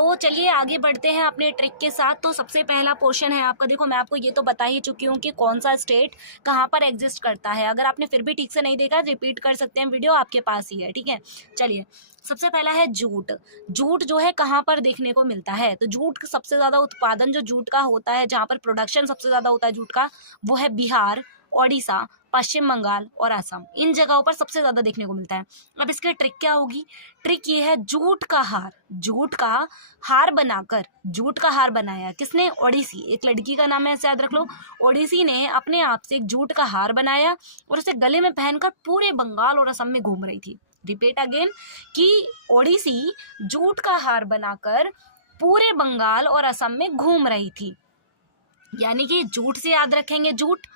तो चलिए आगे बढ़ते हैं अपने ट्रिक के साथ। तो सबसे पहला पोर्शन है आपका, देखो मैं आपको ये तो बता ही चुकी हूँ कि कौन सा स्टेट कहाँ पर एग्जिस्ट करता है। अगर आपने फिर भी ठीक से नहीं देखा, रिपीट कर सकते हैं, वीडियो आपके पास ही है, ठीक है। चलिए, सबसे पहला है जूट। जूट जो है कहाँ पर देखने को मिलता है, तो जूट का सबसे ज़्यादा उत्पादन जो जूट का होता है, जहाँ पर प्रोडक्शन सबसे ज़्यादा होता है जूट का, वो है बिहार, ओडिशा, पश्चिम बंगाल और असम। इन जगहों पर सबसे ज़्यादा देखने को मिलता है। अब इसकी ट्रिक क्या होगी? ट्रिक ये है, जूट का हार, जूट का हार बनाकर, जूट का हार बनाया किसने? ओडिसी, एक लड़की का नाम है, ऐसे याद रख लो। ओडिसी ने अपने आप से एक जूट का हार बनाया और उसे गले में पहनकर पूरे बंगाल और असम में घूम रही थी। रिपीट अगेन कि ओडिसी जूट का हार बनाकर पूरे बंगाल और असम में घूम रही थी। यानी कि जूट से याद रखेंगे जूट,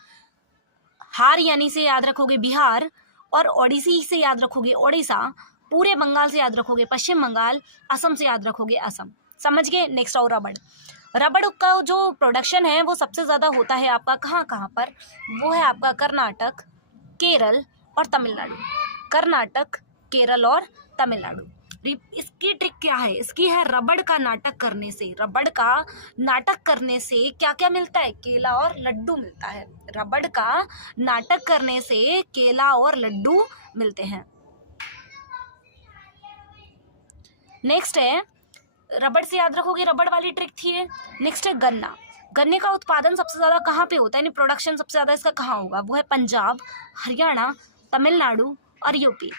हार यानी से याद रखोगे बिहार, और ओडिसी से याद रखोगे ओडिशा, पूरे बंगाल से याद रखोगे पश्चिम बंगाल, असम से याद रखोगे असम। समझ गए? नेक्स्ट आओ रबड़। रबड़ का जो प्रोडक्शन है वो सबसे ज़्यादा होता है आपका कहाँ कहाँ पर? वो है आपका कर्नाटक, केरल और तमिलनाडु। कर्नाटक, केरल और तमिलनाडु। इसकी ट्रिक क्या है? इसकी है रबड़ का नाटक करने से, रबड़ का नाटक करने से क्या क्या मिलता है? केला और लड्डू मिलता है। रबड़ का नाटक करने से केला और लड्डू मिलते हैं। नेक्स्ट है, रबड़ से याद रखोगे, रबड़ वाली ट्रिक थी है। नेक्स्ट है गन्ना। गन्ने का उत्पादन सबसे ज्यादा कहाँ पे होता है, यानी प्रोडक्शन सबसे ज्यादा इसका कहाँ होगा? वो है पंजाब, हरियाणा, तमिलनाडु और यूपी।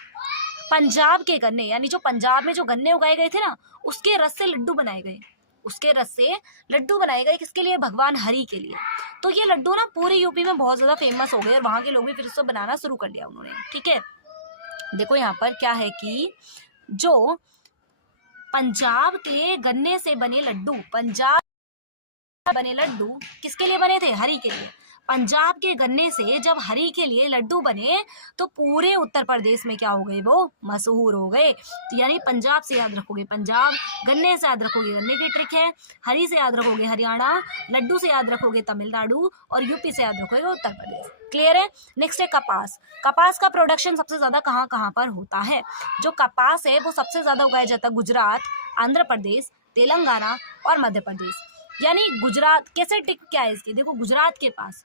पंजाब के गन्ने, यानी जो पंजाब में जो गन्ने उगाए गए थे ना, उसके रस से लड्डू बनाए गए। उसके रस से लड्डू बनाए गए किसके लिए? भगवान हरि के लिए। तो ये लड्डू ना पूरे यूपी में बहुत ज्यादा फेमस हो गए और वहां के लोग भी फिर इसको बनाना शुरू कर लिया उन्होंने, ठीक है। देखो यहाँ पर क्या है कि जो पंजाब के गन्ने से बने लड्डू, पंजाब बने लड्डू किसके लिए बने थे? हरि के लिए। पंजाब के गन्ने से जब हरि के लिए लड्डू बने तो पूरे उत्तर प्रदेश में क्या हो गए? वो मशहूर हो गए। तो यानी पंजाब से याद रखोगे पंजाब, गन्ने से याद रखोगे गन्ने की ट्रिक है, हरि से याद रखोगे हरियाणा, लड्डू से याद रखोगे तमिलनाडु और यूपी से याद रखोगे उत्तर प्रदेश। क्लियर है? नेक्स्ट है कपास। कपास का प्रोडक्शन सबसे ज्यादा कहाँ कहाँ पर होता है? जो कपास है वो सबसे ज्यादा उगाया जाता है गुजरात, आंध्र प्रदेश, तेलंगाना और मध्य प्रदेश। यानी गुजरात, कैसे टिक क्या है इसकी? देखो गुजरात के पास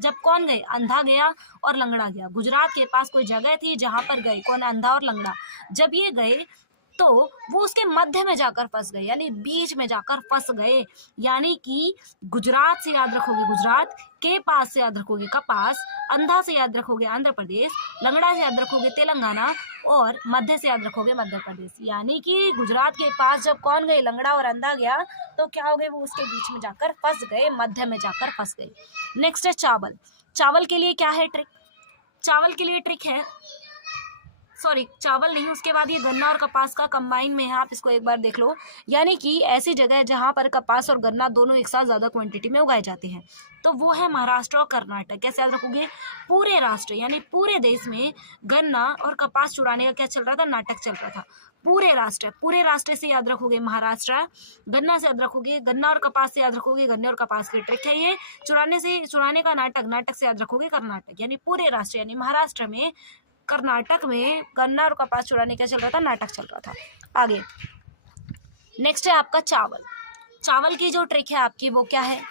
जब कौन गए? अंधा गया और लंगड़ा गया। गुजरात के पास कोई जगह थी जहां पर गए कौन? अंधा और लंगड़ा। जब ये गए तो वो उसके मध्य में जाकर फंस गए, यानी बीच में जाकर फंस गए। यानी कि गुजरात से याद रखोगे गुजरात, के पास से याद रखोगे कपास, अंधा से याद रखोगे आंध्र प्रदेश, लंगड़ा से याद रखोगे तेलंगाना और मध्य से याद रखोगे मध्य प्रदेश। यानी कि गुजरात के पास जब कौन गए? लंगड़ा और अंधा गया तो क्या हो गए? वो उसके बीच में जाकर फंस गए, मध्य में जाकर फंस गए। नेक्स्ट है चावल। चावल के लिए क्या है ट्रिक? चावल के लिए ट्रिक है, सॉरी चावल नहीं, उसके बाद ये गन्ना और कपास का कंबाइन में है, आप इसको एक बार देख लो। यानी कि ऐसी जगह है जहाँ पर कपास और गन्ना दोनों एक साथ ज़्यादा क्वांटिटी में उगाए जाते हैं, तो वो है महाराष्ट्र और कर्नाटक। कैसे याद रखोगे? पूरे राष्ट्र यानी पूरे देश में गन्ना और कपास चुराने का क्या चल रहा था? नाटक चल रहा था। पूरे राष्ट्र से याद रखोगे महाराष्ट्र, गन्ना से याद रखोगे गन्ना और कपास से याद रखोगे गन्ने और कपास की ट्रिक है ये। चुराने का नाटक से याद रखोगे कर्नाटक। यानी पूरे राष्ट्र यानी महाराष्ट्र में, कर्नाटक में गन्ना और कपास चुराने का चल रहा था, नाटक चल रहा था। आगे नेक्स्ट है आपका चावल। चावल की जो ट्रिक है आपकी वो क्या है?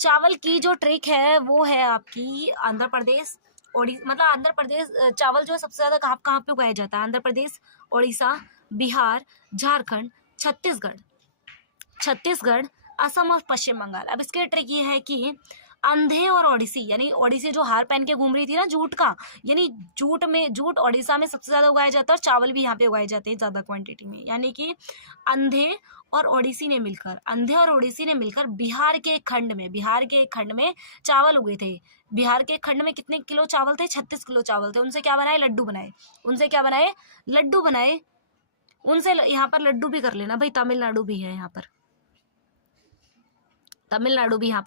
चावल की जो ट्रिक है वो है आपकी आंध्र प्रदेश, मतलब आंध्र प्रदेश। चावल जो है सबसे ज्यादा कहाँ कहाँ पे उगाया जाता है? आंध्र प्रदेश, उड़ीसा, बिहार, झारखंड, छत्तीसगढ़, असम और पश्चिम बंगाल। अब इसके ट्रिक ये है कि अंधे और ओडिसी, यानी ओडिसी जो हार पहन के घूम रही थी ना जूट का, यानी जूट ओडिशा में सबसे ज्यादा उगाया जाता है और चावल भी यहाँ पे उगाए जाते हैं ज्यादा क्वांटिटी में। यानी कि अंधे और ओडिसी ने मिलकर बिहार के खंड में चावल उगे थे। बिहार के खंड में कितने किलो चावल थे? 36 किलो चावल थे। उनसे क्या बनाए? लड्डू बनाए। उनसे यहाँ पर लड्डू भी कर लेना भाई, तमिलनाडु भी है यहाँ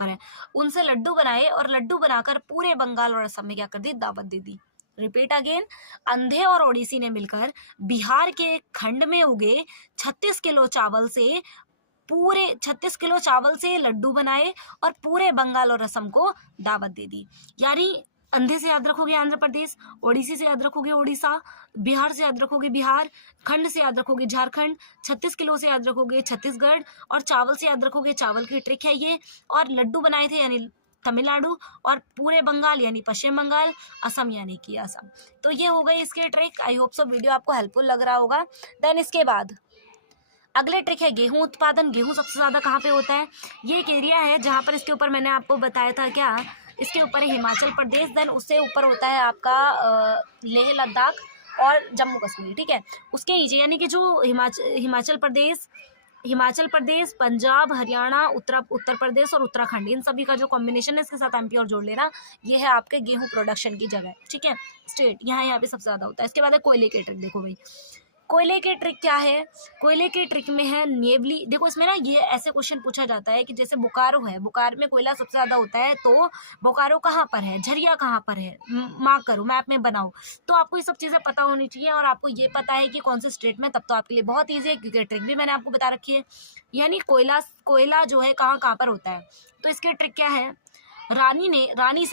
पर, उनसे लड्डू बनाए और लड्डू बनाकर पूरे बंगाल और असम में क्या कर दी? दावत दे दी। रिपीट अगेन, अंधे और ओडिसी ने मिलकर बिहार के खंड में उगे 36 किलो चावल से लड्डू बनाए और पूरे बंगाल और असम को दावत दे दी। यानी अंधे से याद रखोगे आंध्र प्रदेश, ओडिसी से याद रखोगे उड़ीसा, बिहार से याद रखोगे बिहार, खंड से याद रखोगे झारखंड, 36 किलो से याद रखोगे छत्तीसगढ़, और चावल से याद रखोगे, चावल की ट्रिक है ये, और लड्डू बनाए थे यानी तमिलनाडु, और पूरे बंगाल यानी पश्चिम बंगाल, असम यानी कि असम। तो ये हो गई इसकी trick. I hope so video आपको हेल्पफुल लग रहा होगा। देन इसके बाद अगले ट्रिक है गेहूं उत्पादन। गेहूं सबसे ज़्यादा कहाँ पे होता है? ये एक एरिया है जहाँ पर इसके ऊपर मैंने आपको बताया था क्या, इसके ऊपर है हिमाचल प्रदेश, देन उससे ऊपर होता है आपका लेह लद्दाख और जम्मू कश्मीर, ठीक है। उसके नीचे यानी कि जो हिमाचल प्रदेश, पंजाब, हरियाणा, उत्तर प्रदेश और उत्तराखंड, इन सभी का जो कॉम्बिनेशन है, इसके साथ एमपी और जोड़ लेना, ये है आपके गेहूं प्रोडक्शन की जगह, ठीक है, स्टेट। यहाँ पे सबसे ज़्यादा होता है। इसके बाद है कोयले की ट्रिक। देखो भाई कोयले की ट्रिक क्या है? कोयले की ट्रिक में है नेवली। देखो इसमें ना ये ऐसे क्वेश्चन पूछा जाता है कि जैसे बोकारो है, बोकारो में कोयला सबसे ज़्यादा होता है, तो बोकारो कहाँ पर है, झरिया कहाँ पर है, मार्क करो, मैप में बनाओ। तो आपको ये सब चीज़ें पता होनी चाहिए, और आपको ये पता है कि कौन से स्टेट में, तब तो आपके लिए बहुत ईजी है, क्योंकि ट्रिक भी मैंने आपको बता रखी है। यानी कोयला जो है कहाँ कहाँ पर होता है। तो इसकी ट्रिक क्या है? रानी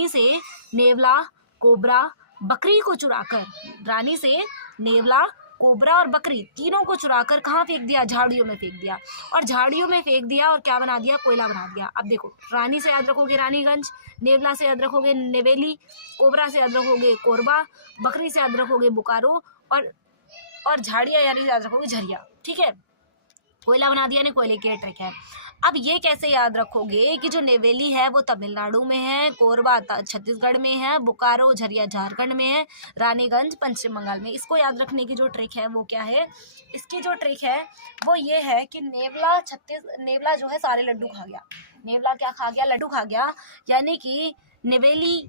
से नेवला, कोबरा, बकरी को चुराकर, रानी से नेवला, कोबरा और बकरी तीनों को चुराकर कहाँ फेंक दिया? झाड़ियों में फेंक दिया। और झाड़ियों में फेंक दिया और क्या बना दिया? कोयला बना दिया। अब देखो रानी से याद रखोगे रानीगंज, नेवला से याद रखोगे नेवेली, कोबरा से याद रखोगे कोरबा, बकरी से याद रखोगे बोकारो, और झाड़िया यानी याद रखोगे झरिया, ठीक है। कोयला बना दिया, नहीं कोयले की ट्रिक है। अब ये कैसे याद रखोगे कि जो नेवेली है वो तमिलनाडु में है, कोरबा छत्तीसगढ़ में है, बोकारो झरिया झारखंड में है, रानीगंज पश्चिम बंगाल में। इसको याद रखने की जो ट्रिक है वो क्या है? इसकी जो ट्रिक है वो ये है कि नेवला जो है सारे लड्डू खा गया। नेवला क्या खा गया? लड्डू खा गया। यानी कि नेवेली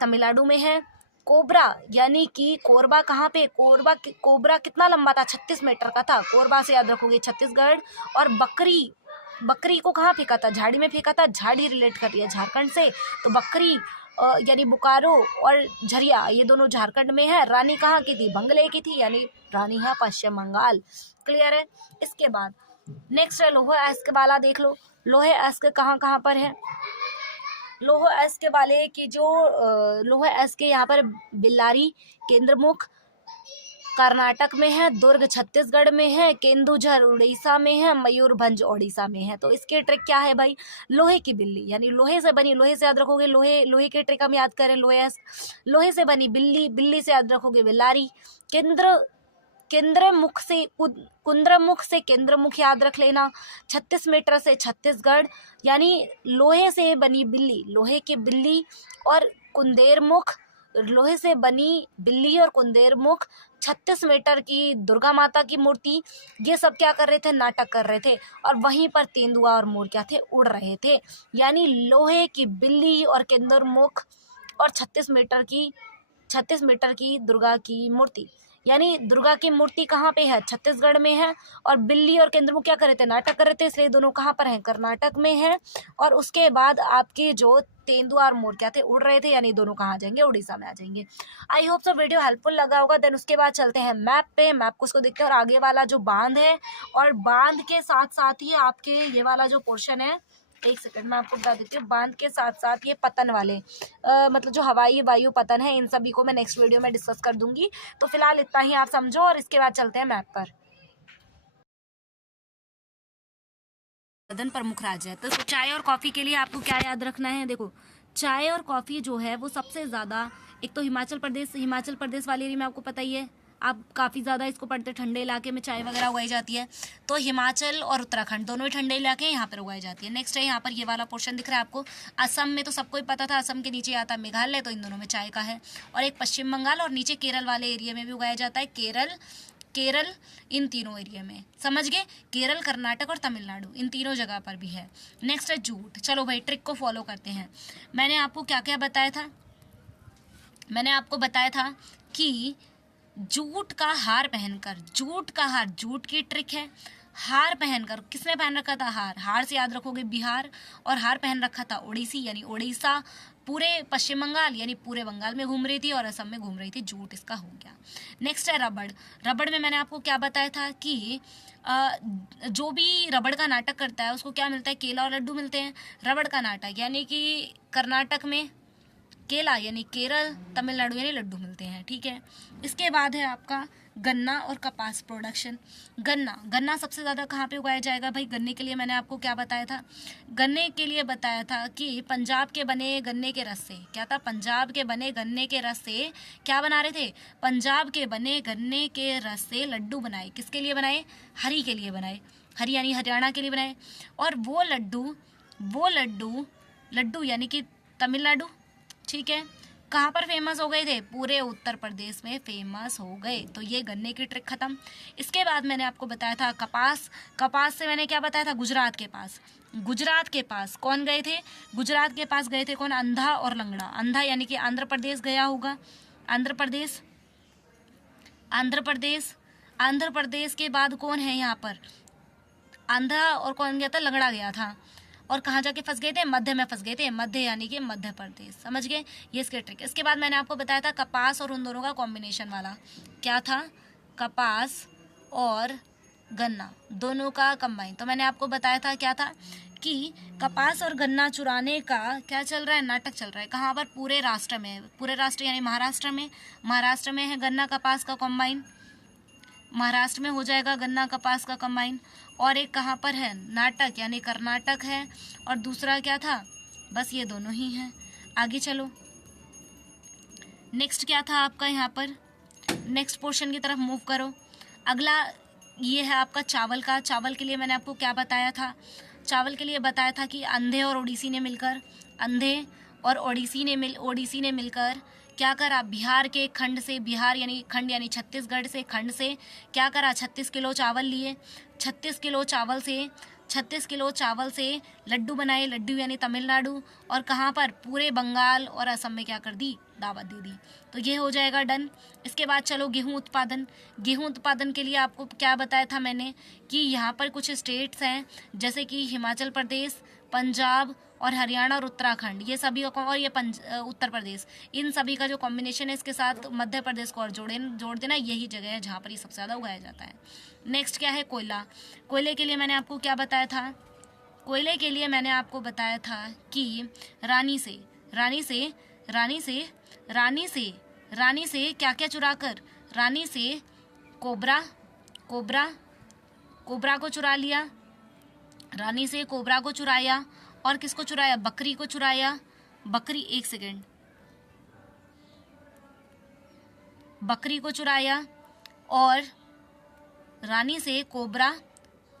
तमिलनाडु में है। कोबरा यानी कि कोरबा कहाँ पे? कोबरा कितना लंबा था? 36 मीटर का था। कोरबा से याद रखोगे छत्तीसगढ़। और बकरी को कहाँ फेंका था? झाड़ी में फेंका था। झाड़ी रिलेट कर रही है झारखंड से, तो बकरी यानी बोकारो और झरिया ये दोनों झारखंड में है। रानी कहाँ की थी? बंगले की थी, यानी रानी है पश्चिम बंगाल। क्लियर है? इसके बाद नेक्स्ट है लोहे अयस्क वाला। देख लो लोहे अयस्क कहाँ कहाँ पर है। लोहे अयस्क वाले की जो लोहे अयस्क यहाँ पर बिल्लारी केंद्रमुख कर्नाटक में है, दुर्ग छत्तीसगढ़ में है, केंदुझर उड़ीसा में है, मयूरभंज ओडिशा में है। तो इसकी ट्रिक क्या है भाई? लोहे की बिल्ली, यानी लोहे से बनी, लोहे से याद रखोगे लोहे की ट्रिक हम याद करें। लोहे से बनी बिल्ली, बिल्ली से याद रखोगे बिल्लारी। कुंद्रमुख से केंद्रमुख याद रख लेना। 36 मीटर से छत्तीसगढ़, यानी लोहे से बनी बिल्ली, लोहे की बिल्ली और कुंदेरमुख, लोहे से बनी बिल्ली और कुंदेरमुख, 36 मीटर की दुर्गा माता की मूर्ति, ये सब क्या कर रहे थे? नाटक कर रहे थे। और वहीं पर तेंदुआ और मोर क्या थे? उड़ रहे थे। यानी लोहे की बिल्ली और केंद्रमुख और 36 मीटर की दुर्गा की मूर्ति, यानी दुर्गा की मूर्ति कहाँ पे है? छत्तीसगढ़ में है। और बिल्ली और केंद्रमुख क्या कर रहे थे? नाटक कर रहे थे, इसलिए दोनों कहाँ पर हैं? कर्नाटक में है। और उसके बाद आपके जो तेंदुआ और मोर क्या थे? उड़ रहे थे, यानी दोनों कहाँ आ जाएंगे? उड़ीसा में आ जाएंगे। I hope so video helpful लगा होगा। देन उसके बाद चलते हैं मैप पे। मैप को उसको देखते हैं, और आगे वाला जो बांध है, और बांध के साथ साथ ही आपके ये वाला जो पोर्शन है, एक सेकंड मैं आपको बता देती हूँ। बांध के साथ साथ ये पतन वाले मतलब जो हवाई वायु पतन है, इन सभी को मैं नेक्स्ट वीडियो में डिस्कस कर दूंगी। तो फिलहाल इतना ही आप समझो, और इसके बाद चलते हैं मैप पर। प्रमुख राज्य है, तो चाय और कॉफी के लिए आपको क्या याद रखना है? देखो चाय और कॉफी जो है वो सबसे ज्यादा, एक तो हिमाचल प्रदेश वाले एरिया में आपको पता ही है, आप काफ़ी ज़्यादा इसको पढ़ते, ठंडे इलाके में चाय वगैरह उगाई जाती है। तो हिमाचल और उत्तराखंड दोनों ही ठंडे इलाके हैं, यहाँ पर उगाई जाती है। नेक्स्ट है यहाँ पर ये वाला पोर्शन दिख रहा है आपको, असम में तो सबको ही पता था, असम के नीचे आता है मेघालय, तो इन दोनों में चाय का है। और एक पश्चिम बंगाल, और नीचे केरल वाले एरिया में भी उगाया जाता है। केरल इन तीनों एरिया में, समझ गए? केरल, कर्नाटक और तमिलनाडु, इन तीनों जगह पर भी है। नेक्स्ट है जूट। चलो भाई ट्रिक को फॉलो करते हैं। मैंने आपको क्या क्या बताया था? मैंने आपको बताया था कि जूट का हार पहनकर, जूट की ट्रिक है। हार पहनकर, किसने पहन रखा था हार से याद रखोगे बिहार, और हार पहन रखा था ओडिसी यानी उड़ीसा, पूरे पश्चिम बंगाल यानी पूरे बंगाल में घूम रही थी, और असम में घूम रही थी। जूट इसका हो गया। नेक्स्ट है रबड़ में मैंने आपको क्या बताया था कि जो भी रबड़ का नाटक करता है उसको क्या मिलता है? केला और लड्डू मिलते हैं। रबड़ का नाटक यानी कि कर्नाटक में केला यानी केरल, तमिलनाडु यानी लड्डू मिलते हैं, ठीक है। इसके बाद है आपका गन्ना और कपास प्रोडक्शन। गन्ना सबसे ज़्यादा कहाँ पे उगाया जाएगा भाई? गन्ने के लिए मैंने आपको क्या बताया था? गन्ने के लिए बताया था कि पंजाब के बने गन्ने के रस से, क्या था? पंजाब के बने गन्ने के रस से क्या बना रहे थे? पंजाब के बने गन्ने के रस से लड्डू बनाए। किसके लिए बनाए? हरी के लिए बनाए, हरी यानी हरियाणा के लिए बनाए। और वो लड्डू यानी कि तमिलनाडु, ठीक है, कहाँ पर फेमस हो गए थे? पूरे उत्तर प्रदेश में फेमस हो गए। तो ये गन्ने की ट्रिक खत्म। इसके बाद मैंने आपको बताया था कपास से मैंने क्या बताया था? गुजरात के पास कौन गए थे? गुजरात के पास गए थे कौन? अंधा और लंगड़ा। अंधा यानी कि आंध्र प्रदेश गया होगा, आंध्र प्रदेश के बाद कौन है यहाँ पर? आंध्रा, और कौन गया था? लंगड़ा गया था। और कहाँ जाके फंस गए थे? मध्य में फंस गए थे, मध्य यानी कि मध्य प्रदेश, समझ गए? ये इसके ट्रिक। इसके बाद मैंने आपको बताया था कपास और उन दोनों का कॉम्बिनेशन वाला, क्या था? कपास और गन्ना दोनों का कंबाइन। तो मैंने आपको बताया था क्या था कि कपास और गन्ना चुराने का क्या चल रहा है? नाटक चल रहा है। कहाँ पर? पूरे राष्ट्र में, पूरे राष्ट्र यानी महाराष्ट्र में है गन्ना कपास का कंबाइन, महाराष्ट्र में हो जाएगा गन्ना कपास का कंबाइन। और एक कहाँ पर है? नाटक यानी कर्नाटक है। और दूसरा क्या था? बस ये दोनों ही हैं। आगे चलो, नेक्स्ट क्या था आपका यहाँ पर? नेक्स्ट पोर्शन की तरफ मूव करो। अगला ये है आपका चावल का। चावल के लिए मैंने आपको क्या बताया था? चावल के लिए बताया था कि अंधे और ओडिसी ने मिलकर क्या करा? बिहार के खंड से, बिहार यानी खंड यानी छत्तीसगढ़ से, खंड से क्या करा? 36 किलो चावल लिए। 36 किलो चावल से लड्डू बनाए, लड्डू यानी तमिलनाडु। और कहाँ पर? पूरे बंगाल और असम में क्या कर दी? दावत दे दी। तो ये हो जाएगा डन। इसके बाद चलो गेहूं उत्पादन के लिए आपको क्या बताया था मैंने कि यहाँ पर कुछ स्टेट्स हैं जैसे कि हिमाचल प्रदेश, पंजाब और हरियाणा और उत्तराखंड, ये सभी, और ये उत्तर प्रदेश, इन सभी का जो कॉम्बिनेशन है इसके साथ मध्य प्रदेश को और जोड़ देना। यही जगह है जहाँ पर ये सबसे ज़्यादा उगाया जाता है। नेक्स्ट क्या है? कोयले के लिए मैंने आपको क्या बताया था? कोयले के लिए मैंने आपको बताया था कि रानी से क्या क्या चुरा कर? रानी से कोबरा को चुरा लिया, रानी से कोबरा को चुराया। और किसको चुराया? बकरी को चुराया। बकरी को चुराया और रानी से कोबरा,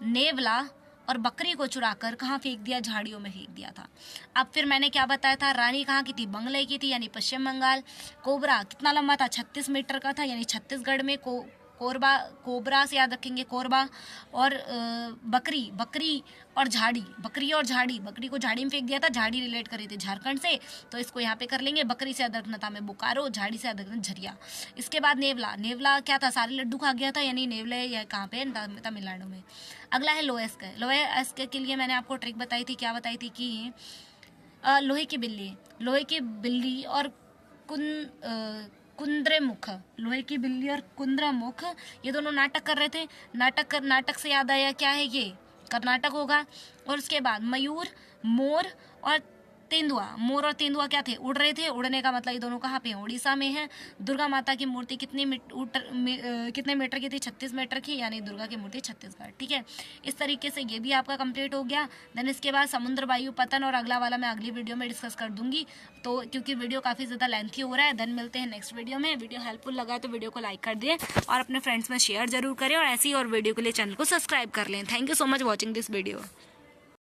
नेवला और बकरी को चुराकर कहाँ फेंक दिया? झाड़ियों में फेंक दिया था। अब फिर मैंने क्या बताया था? रानी कहाँ की थी? बंगले की थी यानी पश्चिम बंगाल। कोबरा कितना लंबा था? 36 मीटर का था यानी छत्तीसगढ़ में। कोबरा से याद रखेंगे, कोरबा। और बकरी और झाड़ी, बकरी को झाड़ी में फेंक दिया था। झाड़ी रिलेट करे थे झारखंड से, तो इसको यहाँ पे कर लेंगे। बकरी से याद रखना था में बोकारो, झाड़ी से याद रखना झरिया। इसके बाद नेवला क्या था? सारे लड्डू खा गया था यानी नेवले या कहाँ पे? तमिलनाडु में। अगला है लोएस्क के लिए मैंने आपको ट्रिक बताई थी, क्या बताई थी कि लोहे की बिल्ली और कुंद्रेमुख, लोहे की बिल्ली और कुंद्रमुख, ये दोनों नाटक कर रहे थे। नाटक से याद आया क्या है? ये कर्नाटक होगा। और उसके बाद मोर और तेंदुआ क्या थे? उड़ रहे थे। उड़ने का मतलब ये दोनों कहाँ पे हैं? उड़ीसा में है। दुर्गा माता की मूर्ति कितने मीटर की थी? 36 मीटर की, यानी दुर्गा की मूर्ति छत्तीसगढ़, ठीक है। इस तरीके से ये भी आपका कंप्लीट हो गया। देन इसके बाद समुद्र वायु पतन और अगला वाला मैं अगली वीडियो में डिस्कस कर दूंगी, तो क्योंकि वीडियो काफ़ी ज़्यादा लेंथी हो रहा है। देन मिलते हैं नेक्स्ट वीडियो में। वीडियो हेल्पफुल लगा तो वीडियो को लाइक कर दें और अपने फ्रेंड्स में शेयर जरूर करें, और ऐसी और वीडियो के लिए चैनल को सब्सक्राइब कर लें। Thank you so much watching this video.